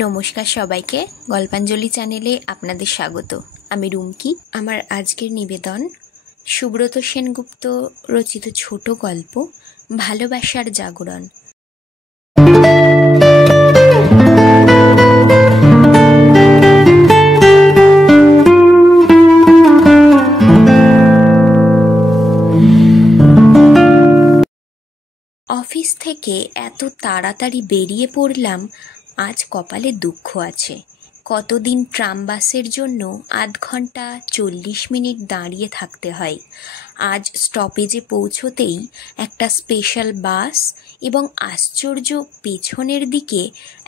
নমস্কার সবাইকে, গল্পাঞ্জলি চ্যানেলে আপনাদের স্বাগত। আমি রুমকি। আমার আজকের নিবেদন সুব্রত সেনগুপ্ত রচিত ছোট গল্প ভালোবাসার জাগরণ। অফিস থেকে এত তাড়াতাড়ি বেরিয়ে পড়লাম, আজ কপালে দুঃখ আছে। কতদিন ট্রাম বাসের জন্য আধ ঘন্টা 40 মিনিট দাঁড়িয়ে থাকতে হয়। আজ স্টপেজে পৌঁছতেই একটা স্পেশাল বাস এবং আশ্চর্য পেছনের দিকে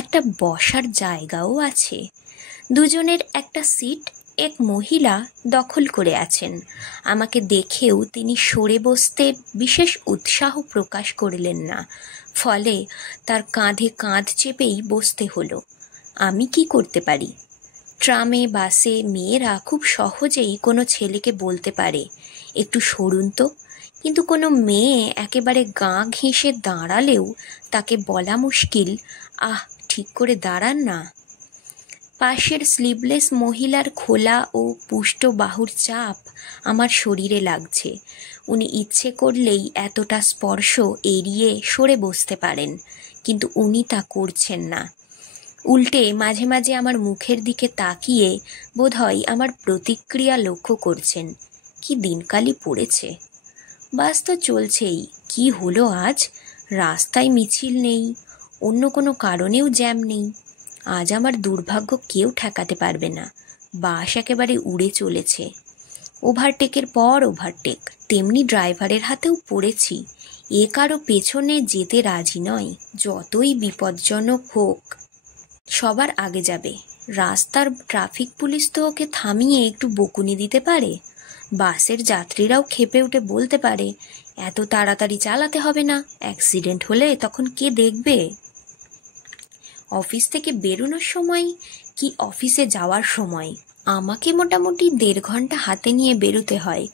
একটা বসার জায়গাও আছে। দুজনের একটা সিট এক মহিলা দখল করে আছেন। আমাকে দেখেও তিনি সরে বসতে বিশেষ উৎসাহ প্রকাশ করলেন না, ফলে তার কাঁধে কাঁধ চেপেই বসতে হলো। আমি কি করতে পারি? ট্রামে বাসে মেয়েরা খুব সহজেই কোনো ছেলেকে বলতে পারে, একটু সরুন তো, কিন্তু কোনো মেয়ে একেবারে গা ঘেঁষে দাঁড়ালেও তাকে বলা মুশকিল, আহ ঠিক করে দাঁড়ান না। পাশের স্লিভলেস মহিলার খোলা ও পুষ্ট বাহুর চাপ আমার শরীরে লাগছে। উনি ইচ্ছে করলেই এতটা স্পর্শ এড়িয়ে সরে বসতে পারেন, কিন্তু উনি তা করছেন না। উল্টে মাঝে মাঝে আমার মুখের দিকে তাকিয়ে বোধহয় আমার প্রতিক্রিয়া লক্ষ্য করছেন। কি দিনকালই পড়েছে। বাস তো চলছেই, কি হলো আজ? রাস্তায় মিছিল নেই, অন্য কোনো কারণেও জ্যাম নেই। আজ আমার দুর্ভাগ্য কেউ ঠেকাতে পারবে না। বাস একেবারে উড়ে চলেছে, ওভারটেকের পর ওভারটেক। তেমনি ড্রাইভারের হাতেও পড়েছি। এ কারো পেছনে যেতে রাজি নয়, যতই বিপজ্জনক হোক সবার আগে যাবে। রাস্তার ট্রাফিক পুলিশ তো ওকে থামিয়ে একটু বকুনি দিতে পারে। বাসের যাত্রীরাও ক্ষেপে উঠে বলতে পারে, এত তাড়াতাড়ি চালাতে হবে না, অ্যাক্সিডেন্ট হলে তখন কে দেখবে? অফিস থেকে বেরোনোর সময় কি অফিসে যাওয়ার সময় আমাকে মোটামুটি 1.5 ঘন্টা হাতে নিয়ে বেরোতে হয়,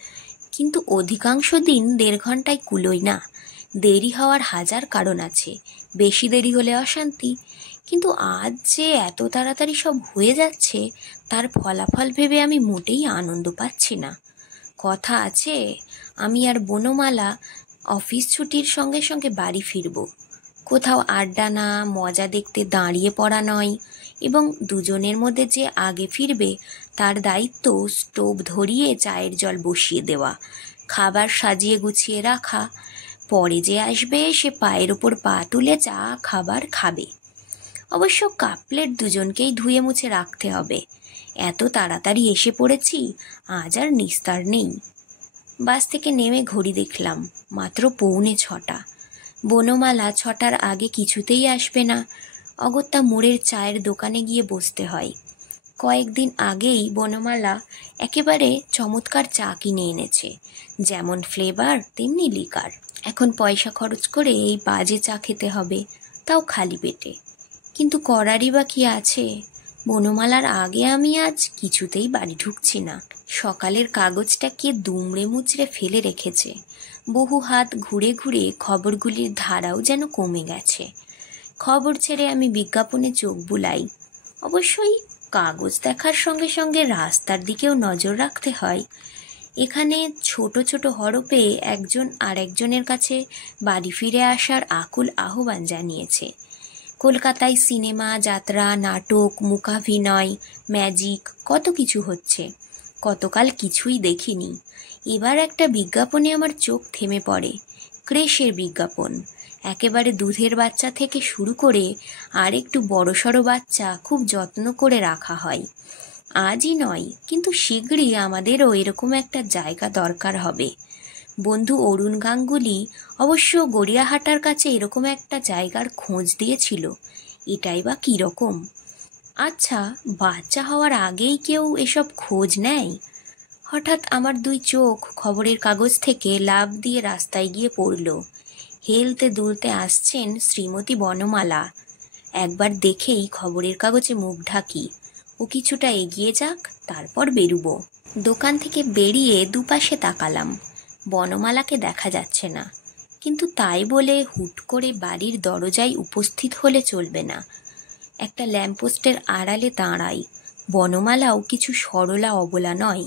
কিন্তু অধিকাংশ দিন 1.5 ঘন্টায় কুলোই না। দেরি হওয়ার হাজার কারণ আছে, বেশি দেরি হলে অশান্তি, কিন্তু আজ যে এত তাড়াতাড়ি সব হয়ে যাচ্ছে তার ফলাফল ভেবে আমি মোটেই আনন্দ পাচ্ছি না। কথা আছে, আমি আর বনমালা অফিস ছুটির সঙ্গে সঙ্গে বাড়ি ফিরব। কোথাও আড্ডা না, মজা দেখতে দাঁড়িয়ে পড়া নয়, এবং দুজনের মধ্যে যে আগে ফিরবে তার দায়িত্ব স্টোভ ধরিয়ে চায়ের জল বসিয়ে দেওয়া, খাবার সাজিয়ে গুছিয়ে রাখা। পরে যে আসবে সে পায়ের ওপর পা তুলে চা খাবার খাবে। অবশ্য কাপ প্লেট দুজনকেই ধুয়ে মুছে রাখতে হবে। এত তাড়াতাড়ি এসে পড়েছি, আজ আর নিস্তার নেই। বাস থেকে নেমে ঘড়ি দেখলাম, মাত্র 6:45। বনমালা 6টার আগে কিছুতেই আসবে না। অগত্যা মোড়ের চায়ের দোকানে গিয়ে বসতে হয়। কয়েকদিন আগেই বনমালা একেবারে চমৎকার চা কিনে এনেছে, যেমন ফ্লেভার তেমনি লিকার। এখন পয়সা খরচ করে এই বাজে চা খেতে হবে, তাও খালি পেটে। কিন্তু করারই বা কি আছে? বনমালার আগে আমি আজ কিছুতেই বাড়ি ঢুকছি না। সকালের কাগজটা কে দুমড়ে মুচড়ে ফেলে রেখেছে। বহু হাত ঘুরে ঘুরে খবরগুলির ধারাও যেন কমে গেছে। খবর ছেড়ে আমি বিজ্ঞাপনে চোখ বুলাই। অবশ্যই কাগজ দেখার সঙ্গে সঙ্গে রাস্তার দিকেও নজর রাখতে হয়। এখানে ছোট ছোট হরফে একজন আর একজনের কাছে বাড়ি ফিরে আসার আকুল আহ্বান জানিয়েছে। কলকাতায় সিনেমা, যাত্রা, নাটক, মূকাভিনয়, ম্যাজিক, কত কিছু হচ্ছে। কতকাল কিছুই দেখিনি। এবার একটা বিজ্ঞাপনে আমার চোখ থেমে পড়ে। ক্রেশের বিজ্ঞাপন। একেবারে দুধের বাচ্চা থেকে শুরু করে আর একটু বড়সড় বাচ্চা খুব যত্ন করে রাখা হয়। আজই নয়, কিন্তু শীঘ্রই আমাদেরও এরকম একটা জায়গা দরকার হবে। বন্ধু অরুণ গাঙ্গুলি অবশ্য গড়িয়াহাটার কাছে এরকম একটা জায়গার খোঁজ দিয়েছিল। এটাই বা কীরকম? আচ্ছা, বাচ্চা হওয়ার আগেই কেউ এসব খোঁজ নেয়? হঠাৎ আমার 2 চোখ খবরের কাগজ থেকে লাফ দিয়ে রাস্তায় গিয়ে পড়ল। হেলতে দুলতে আসছেন শ্রীমতী বনমালা। একবার দেখেই খবরের কাগজে মুখ ঢাকি। ও কিছুটা এগিয়ে যাক, তারপর বেরুবো। দোকান থেকে বেরিয়ে দুপাশে তাকালাম। বনমালাকে দেখা যাচ্ছে না, কিন্তু তাই বলে হুট করে বাড়ির দরজায় উপস্থিত হলে চলবে না। একটা ল্যাম্পপোস্টের আড়ালে দাঁড়াই। বনমালাও কিছু সরলা অবলা নয়।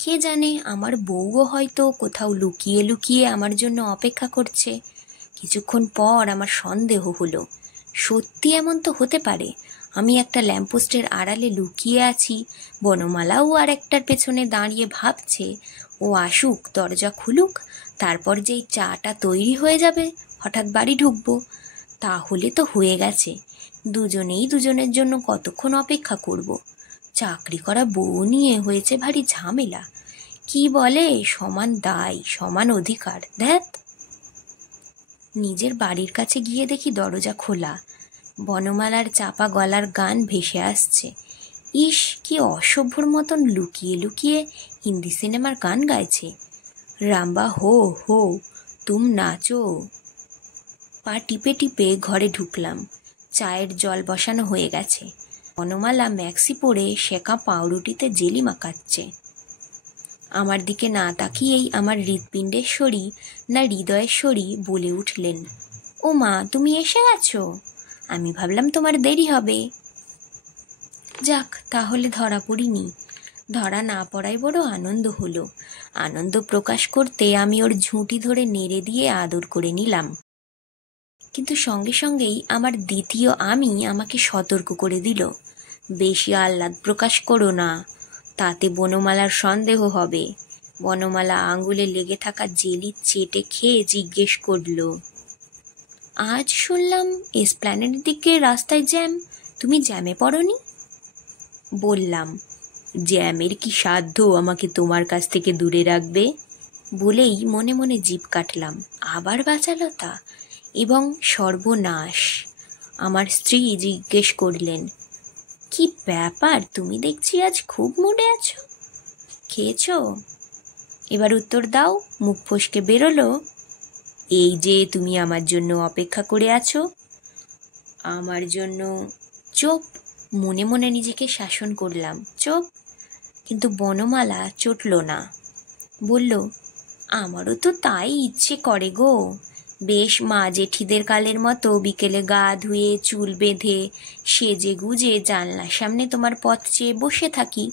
কে জানে, আমার বউও হয়তো কোথাও লুকিয়ে লুকিয়ে আমার জন্য অপেক্ষা করছে। কিছুক্ষণ পর আমার সন্দেহ হলো, সত্যি এমন তো হতে পারে। আমি একটা ল্যাম্পপোস্টের আড়ালে লুকিয়ে আছি, বনমালাও আর একটার পেছনে দাঁড়িয়ে ভাবছে ও আসুক, দরজা খুলুক, তারপর যেই চাটা তৈরি হয়ে যাবে হঠাৎ বাড়ি ঢুকবো। তাহলে তো হয়ে গেছে, দুজনেই দুজনের জন্য কতক্ষণ অপেক্ষা করব। চাকরি করা বউ নিয়ে হয়েছে ভারী ঝামেলা। কি বলে, সমান দায় সমান অধিকার। ধ্যাত। নিজের বাড়ির কাছে গিয়ে দেখি দরজা খোলা। বনমালার চাপা গলার গান ভেসে আসছে। ইস, কি অসভ্যর মতন লুকিয়ে লুকিয়ে হিন্দি সিনেমার গান গাইছে। রাম্বা হো হো তুম নাচো। পা টিপে টিপে ঘরে ঢুকলাম। চায়ের জল বসানো হয়ে গেছে। বনমালা ম্যাক্সি পরে সেকা পাউরুটিতে জেলি মাখাচ্ছে। আমার দিকে না তাকিয়েই আমার হৃৎপিণ্ডেশ্বরী না হৃদয়েশ্বরী বলে উঠলেন, ও মা, তুমি এসে গেছো? আমি ভাবলাম তোমার দেরি হবে। যাক, তাহলে ধরা পড়িনি। ধরা না পড়ায় বড় আনন্দ হলো। আনন্দ প্রকাশ করতে আমি ওর ঝুঁটি ধরে নেড়ে দিয়ে আদর করে নিলাম। কিন্তু সঙ্গে সঙ্গেই আমার দ্বিতীয় আমি আমাকে সতর্ক করে দিল, বেশি আহ্লাদ প্রকাশ করো না, তাতে বনমালার সন্দেহ হবে। বনমালা আঙুলে লেগে থাকা জেলি চেটে খেয়ে জিজ্ঞেস করল, আজ শুনলাম এসপ্ল্যানেডের দিকে রাস্তায় জ্যাম, তুমি জ্যামে পড়নি? বললাম, জ্যামের কি সাধ্য আমাকে তোমার কাছ থেকে দূরে রাখবে? বলেই মনে মনে জিভ কাটলাম। আবার বাচালতা এবং সর্বনাশ। আমার স্ত্রী জিজ্ঞেস করলেন, কি ব্যাপার, তুমি দেখছি আজ খুব মুডে আছো, খেয়েছো? এবার উত্তর দাও। মুখ ফসকে বেরোলো, এই যে তুমি আমার জন্য অপেক্ষা করে আছো। আমার জন্য? চোপ। মনে মনে নিজেকে শাসন করলাম, চোপ। কিন্তু বনমালা চটল না, বলল, আমারও তো তাই ইচ্ছে করে গো। বেশ মা জেঠিদের কালের মতো বিকেলে গা ধুয়ে চুল বেঁধে সেজে গুজে জানলার সামনে তোমার পথ চেয়ে বসে থাকি।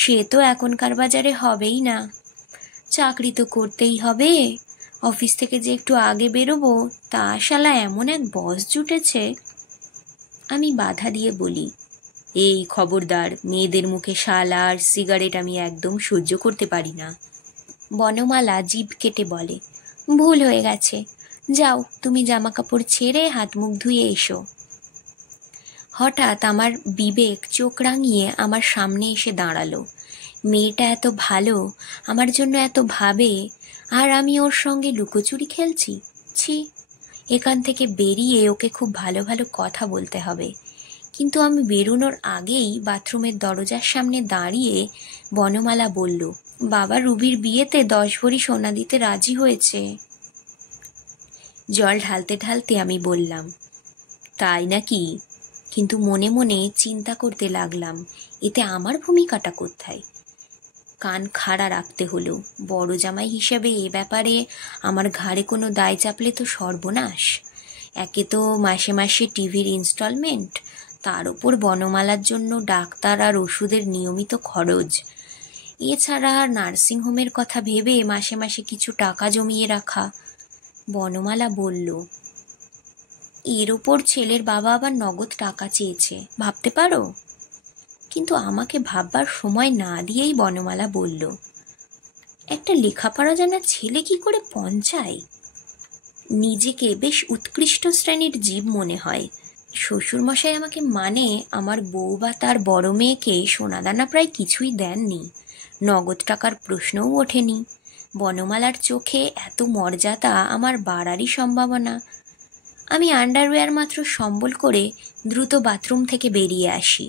সে তো এখনকার বাজারে হবেই না। চাকরি তো করতেই হবে। অফিস থেকে যে একটু আগে বেরোবো, তা শালা এমন এক বস জুটেছে। আমি বাধা দিয়ে বলি, এই খবরদার, মেয়েদের মুখে শালা আর সিগারেট আমি একদম সহ্য করতে পারি না। বনমালা জিভ কেটে বলে, ভুল হয়ে গেছে, যাও তুমি জামা কাপড় ছেড়ে হাত মুখ ধুয়ে এসো। হঠাৎ আমার বিবেক চোখ রাঙিয়ে আমার সামনে এসে দাঁড়ালো। মেয়েটা এত ভালো, আমার জন্য এত ভাবে, আর আমি ওর সঙ্গে লুকোচুরি খেলছি। ছি, এখান থেকে বেরিয়ে ওকে খুব ভালো ভালো কথা বলতে হবে। কিন্তু আমি বেরোনোর আগেই বাথরুমের দরজার সামনে দাঁড়িয়ে বনমালা বলল, বাবা রুবির বিয়েতে 10 ভরি সোনা দিতে রাজি হয়েছে। জল ঢালতে ঢালতে আমি বললাম, তাই নাকি? কিন্তু মনে মনে চিন্তা করতে লাগলাম, এতে আমার ভূমিকাটা কোথায়? কান খাড়া রাখতে হলো। বড় জামাই হিসেবে এ ব্যাপারে আমার ঘাড়ে কোনো দায় চাপলে তো সর্বনাশ। একে তো মাসে মাসে টিভির ইনস্টলমেন্ট, তার ওপর বনমালার জন্য ডাক্তার আর ওষুধের নিয়মিত খরচ। এছাড়া নার্সিংহোমের কথা ভেবে মাসে মাসে কিছু টাকা জমিয়ে রাখা। বনমালা বলল, এর ওপর ছেলের বাবা আবার নগদ টাকা চেয়েছে, ভাবতে পারো? কিন্তু আমাকে ভাববার সময় না দিয়েই বনমালা বলল, একটা লেখাপড়া জানা ছেলে কি করে পঞ্চায়? নিজেকে বেশ উৎকৃষ্ট শ্রেণীর জীব মনে হয়। শ্বশুরমশাই আমাকে মানে আমার বউ বা তার বড় মেয়েকে সোনাদানা প্রায় কিছুই দেননি, নগদ টাকার প্রশ্নও ওঠেনি। বনমালার চোখে এত মর্যাদা আমার বাড়ারই সম্ভাবনা। আমি আন্ডারওয়্যার মাত্র সম্বল করে দ্রুত বাথরুম থেকে বেরিয়ে আসি।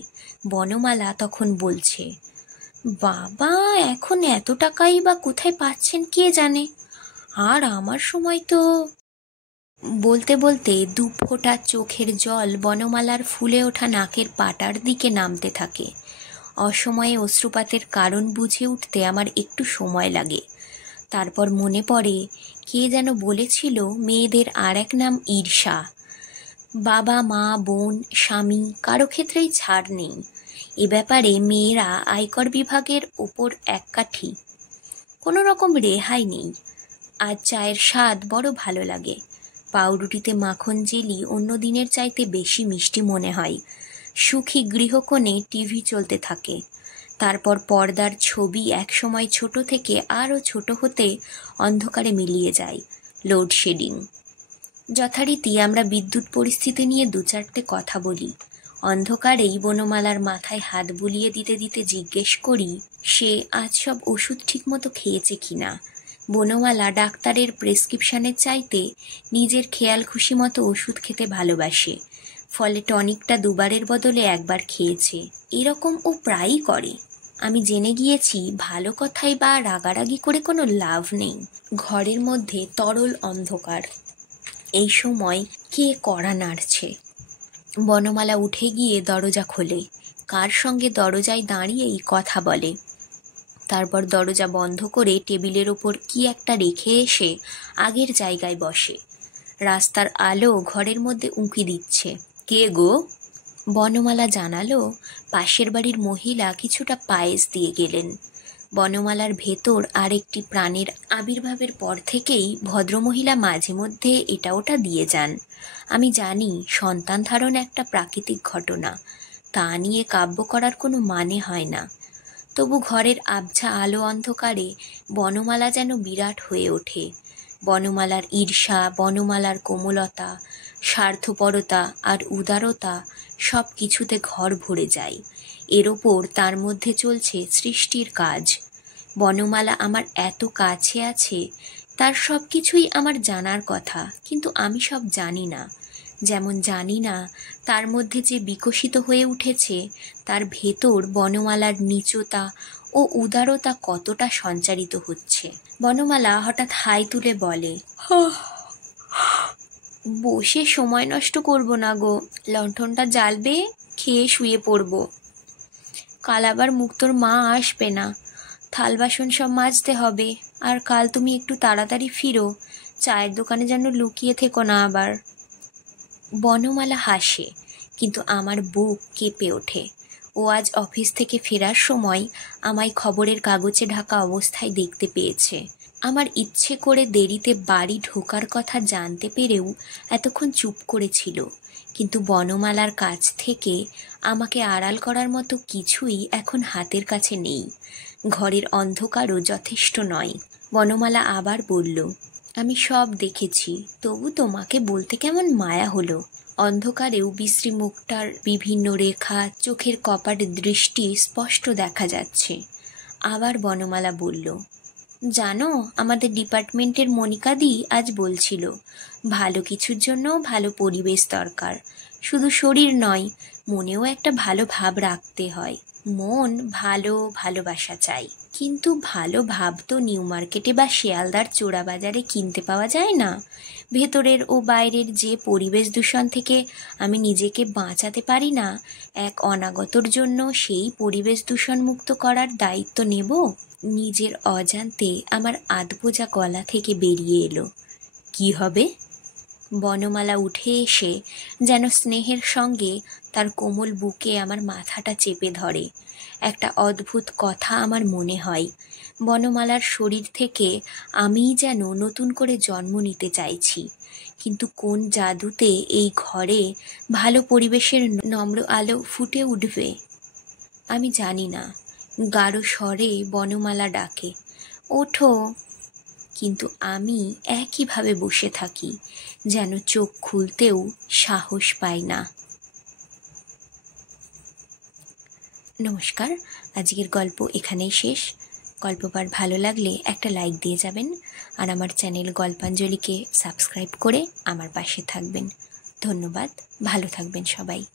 বনমালা তখন বলছে, বাবা এখন এত টাকাই বা কোথায় পাচ্ছেন কে জানে, আর আমার সময় তো। বলতে বলতে 2 ফোঁটা চোখের জল বনমালার ফুলে ওঠা নাকের পাটার দিকে নামতে থাকে। অসময়ে অশ্রুপাতের কারণ বুঝে উঠতে আমার একটু সময় লাগে। তারপর মনে পড়ে, কে যেন বলেছিল মেয়েদের আর এক নাম ঈর্ষা। বাবা মা বোন স্বামী কারো ক্ষেত্রেই ছাড় নেই। এ ব্যাপারে মেয়েরা আয়কর বিভাগের ওপর এককাঠি। কোনো রকম রেহাই নেই। আজ চায়ের স্বাদ বড় ভালো লাগে। পাউরুটিতে মাখন জেলি অন্য দিনের চাইতে বেশি মিষ্টি মনে হয়। সুখী গৃহকোণে টিভি চলতে থাকে। তারপর পর্দার ছবি একসময় ছোট থেকে আরও ছোট হতে অন্ধকারে মিলিয়ে যায়। লোডশেডিং। যথারীতি আমরা বিদ্যুৎ পরিস্থিতি নিয়ে দু চারটে কথা বলি। অন্ধকারেই বনমালার মাথায় হাত বুলিয়ে দিতে দিতে জিজ্ঞেস করি সে আজ সব ওষুধ ঠিকমতো খেয়েছে কিনা। বনমালা ডাক্তারের প্রেসক্রিপশনের চাইতে নিজের খেয়াল খুশি মতো ওষুধ খেতে ভালোবাসে। ফলে টনিকটা দুবারের বদলে একবার খেয়েছে। এরকম ও প্রায়ই করে। আমি জেনে গিয়েছি ভালো কথাই বা রাগারাগি করে কোনো লাভ নেই। ঘরের মধ্যে তরল অন্ধকার। এই সময় কে কড়া নাড়ছে। বনমালা উঠে গিয়ে দরজা খোলে। কার সঙ্গে দরজায় দাঁড়িয়েই কথা বলে। তারপর দরজা বন্ধ করে টেবিলের ওপর কি একটা রেখে এসে আগের জায়গায় বসে। রাস্তার আলো ঘরের মধ্যে উঁকি দিচ্ছে। কে গো? বনমালা জানালো পাশের বাড়ির মহিলা কিছুটা পায়েস দিয়ে গেলেন। বনমালার ভেতর আরেকটি প্রাণের আবির্ভাবের পর থেকেই ভদ্রমহিলা মাঝে মধ্যে এটা ওটা দিয়ে যান। আমি জানি সন্তান ধারণ একটা প্রাকৃতিক ঘটনা, তা নিয়ে কাব্য করার কোনো মানে হয় না। তবু ঘরের আবছা আলো অন্ধকারে বনমালা যেন বিরাট হয়ে ওঠে। বনমালার ঈর্ষা, বনমালার কোমলতা, স্বার্থপরতা আর উদারতা সব কিছুতে ঘর ভরে যায়। এর ওপর তার মধ্যে চলছে সৃষ্টির কাজ। বনমালা আমার এত কাছে আছে, তার সব কিছুই আমার জানার কথা, কিন্তু আমি সব জানি না। যেমন জানি না তার মধ্যে যে বিকশিত হয়ে উঠেছে তার ভেতর বনমালার নীচতা ও উদারতা কতটা সঞ্চারিত হচ্ছে। বনমালা হঠাৎ হাই তুলে বলে, বসে সময় নষ্ট করব না গো, লণ্ঠনটা জ্বালবে, খেয়ে শুয়ে পড়ব। কাল আবার মুক্তোর মা আসবে না, থাল বাসন সব মাজতে হবে। আর কাল তুমি একটু তাড়াতাড়ি ফিরো, চায়ের দোকানে যেন লুকিয়ে থেকো না আবার। বনমালা হাসে, কিন্তু আমার বুক কেঁপে ওঠে। ও আজ অফিস থেকে ফেরার সময় আমায় খবরের কাগজে ঢাকা অবস্থায় দেখতে পেয়েছে। আমার ইচ্ছে করে দেরিতে বাড়ি ঢোকার কথা জানতে পেরেও এতক্ষণ চুপ করেছিল। কিন্তু বনমালার কাছ থেকে আমাকে আড়াল করার মতো কিছুই এখন হাতের কাছে নেই। ঘরের অন্ধকারও যথেষ্ট নয়। বনমালা আবার বলল, আমি সব দেখেছি, তবু তোমাকে বলতে কেমন মায়া হলো। অন্ধকারেও বিশ্রী মুখটার বিভিন্ন রেখা, চোখের কপাট দৃষ্টি স্পষ্ট দেখা যাচ্ছে। আবার বনমালা বলল, জানো আমাদের ডিপার্টমেন্টের মনিকাদি আজ বলছিল ভালো কিছুর জন্য ভালো পরিবেশ দরকার। শুধু শরীর নয়, মনেও একটা ভালো ভাব রাখতে হয়। মন ভালো, ভালোবাসা চাই। কিন্তু ভালো ভাব তো নিউ মার্কেটে বা শিয়ালদার চোরা বাজারে কিনতে পাওয়া যায় না। ভেতরের ও বাইরের যে পরিবেশ দূষণ থেকে আমি নিজেকে বাঁচাতে পারি না, এক অনাগতর জন্য সেই পরিবেশ দূষণ মুক্ত করার দায়িত্ব নেব। নিজের অজান্তে আমার আধবোজা গলা থেকে বেরিয়ে এলো, কি হবে? বনমালা উঠে এসে যেন স্নেহের সঙ্গে তার কোমল বুকে আমার মাথাটা চেপে ধরে। একটা অদ্ভুত কথা আমার মনে হয়, বনমালার শরীর থেকে আমিই যেন নতুন করে জন্ম নিতে চাইছি। কিন্তু কোন জাদুতে এই ঘরে ভালো পরিবেশের নম্র আলো ফুটে উঠবে আমি জানি না। গাঢ় স্বরে বনমালা ডাকে, ওঠো। কিন্তু আমি একইভাবে বসে থাকি, যেন চোখ খুলতেও সাহস পাই না। নমস্কার, আজকের গল্প এখানেই শেষ। গল্প পাঠ ভালো লাগলে একটা লাইক দিয়ে যাবেন, আর আমার চ্যানেল গল্পাঞ্জলিকে সাবস্ক্রাইব করে আমার পাশে থাকবেন। ধন্যবাদ, ভালো থাকবেন সবাই।